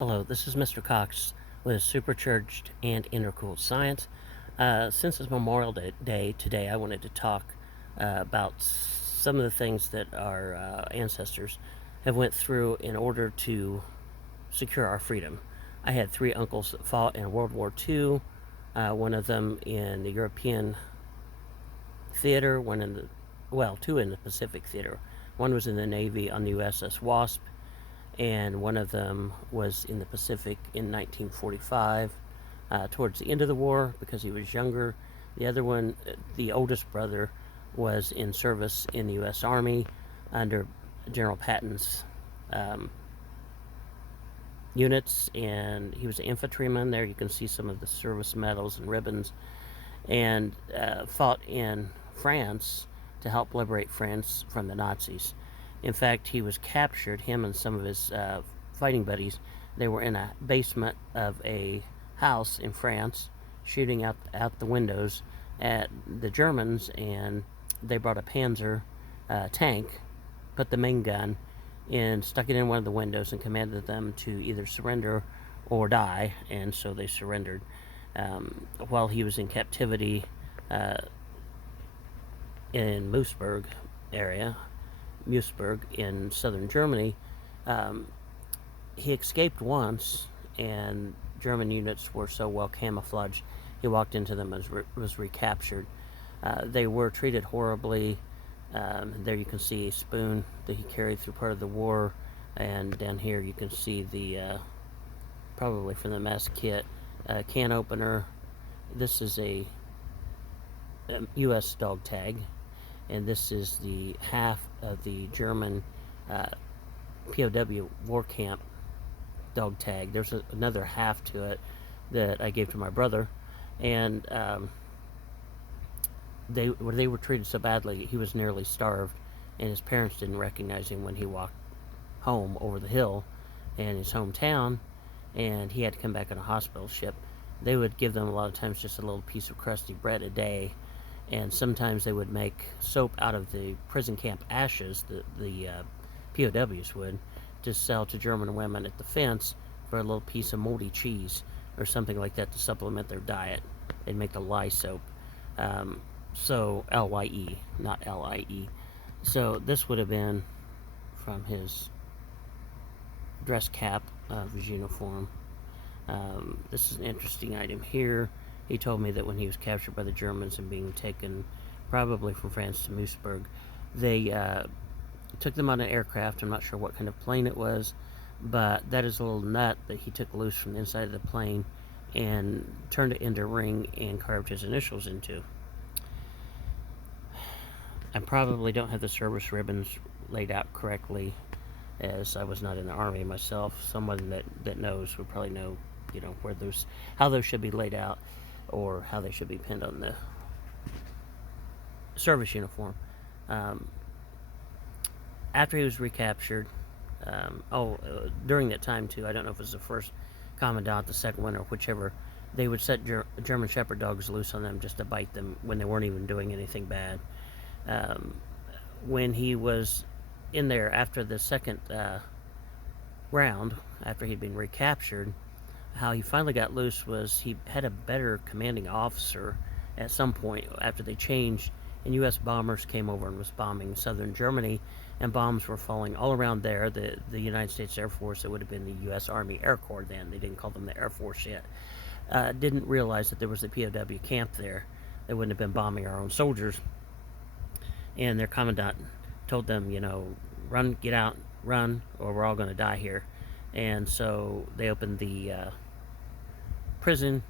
Hello, this is Mr. Cox with Supercharged and Intercooled Science. Since it's Memorial Day today, I wanted to talk about some of the things that our ancestors have went through in order to secure our freedom. I had three uncles that fought in World War II, one of them in the European theater, two in the Pacific theater. One was in the Navy on the USS Wasp, and one of them was in the Pacific in 1945, towards the end of the war because he was younger. The other one, the oldest brother, was in service in the U.S. Army under General Patton's um, units, and he was an infantryman there. You can see some of the service medals and ribbons, and fought in France to help liberate France from the Nazis. In fact, he was captured, him and some of his fighting buddies. They were in a basement of a house in France, shooting out the windows at the Germans, and they brought a Panzer tank, put the main gun, and stuck it in one of the windows and commanded them to either surrender or die, and so they surrendered. While he was in captivity uh, in Moosburg in southern Germany, um, he escaped once, and German units were so well camouflaged, he walked into them and was recaptured. They were treated horribly. There you can see a spoon that he carried through part of the war, and down here you can see the probably from the mess kit can opener. This is a U.S. dog tag, and this is the half of the German uh, POW war camp dog tag. There's another half to it that I gave to my brother, and they were treated so badly he was nearly starved, and his parents didn't recognize him when he walked home over the hill in his hometown, and he had to come back on a hospital ship. They would give them a lot of times just a little piece of crusty bread a day, and sometimes they would make soap out of the prison camp ashes, the POWs would, to sell to German women at the fence for a little piece of moldy cheese or something like that to supplement their diet. They'd make the lye soap. So LYE, not LIE. So this would have been from his dress cap of his uniform. This is an interesting item here. He told me that when he was captured by the Germans and being taken probably from France to Moosburg, they took them on an aircraft. I'm not sure what kind of plane it was, but that is a little nut that he took loose from the inside of the plane and turned it into a ring and carved his initials into. I probably don't have the service ribbons laid out correctly, as I was not in the Army myself. Someone that knows would probably know, where how those should be laid out, or how they should be pinned on the service uniform. Um, After he was recaptured, during that time too, I don't know if it was the first commandant, the second one, or whichever, they would set German Shepherd dogs loose on them just to bite them when they weren't even doing anything bad. Um, when he was in there after the second round, after he'd been recaptured, how he finally got loose was he had a better commanding officer at some point after they changed, and U.S. bombers came over and was bombing southern Germany, and bombs were falling all around there. The United States Air Force, it would have been the U.S. Army Air Corps then, they didn't call them the Air Force yet, didn't realize that there was a POW camp there. They wouldn't have been bombing our own soldiers, and their commandant told them, run, get out, run, or we're all going to die here. And so they opened the prison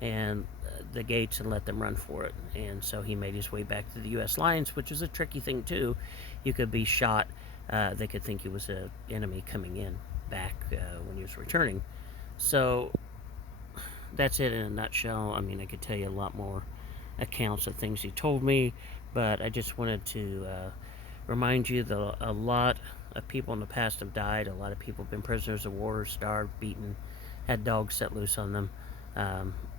and the gates and let them run for it. And so he made his way back to the U.S. lines, which is a tricky thing too. You could be shot. They could think he was an enemy coming in back when he was returning. So that's it in a nutshell. I mean, I could tell you a lot more accounts of things he told me, but I just wanted to remind you that a lot of people in the past have died. A lot of people have been prisoners of war, starved, beaten, had dogs set loose on them.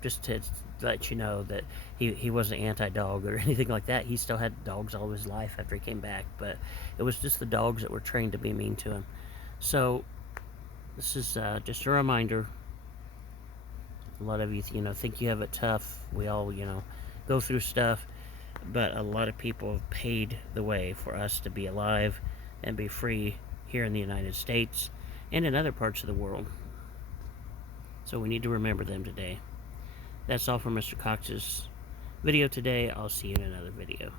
Just to let you know that he wasn't anti-dog or anything like that. He still had dogs all his life after he came back, but it was just the dogs that were trained to be mean to him. So This is just a reminder. A lot of you, think you have it tough. We all, go through stuff, but a lot of people have paid the way for us to be alive and be free here in the United States and in other parts of the world. So we need to remember them today. That's all for Mr. Cox's video today. I'll see you in another video.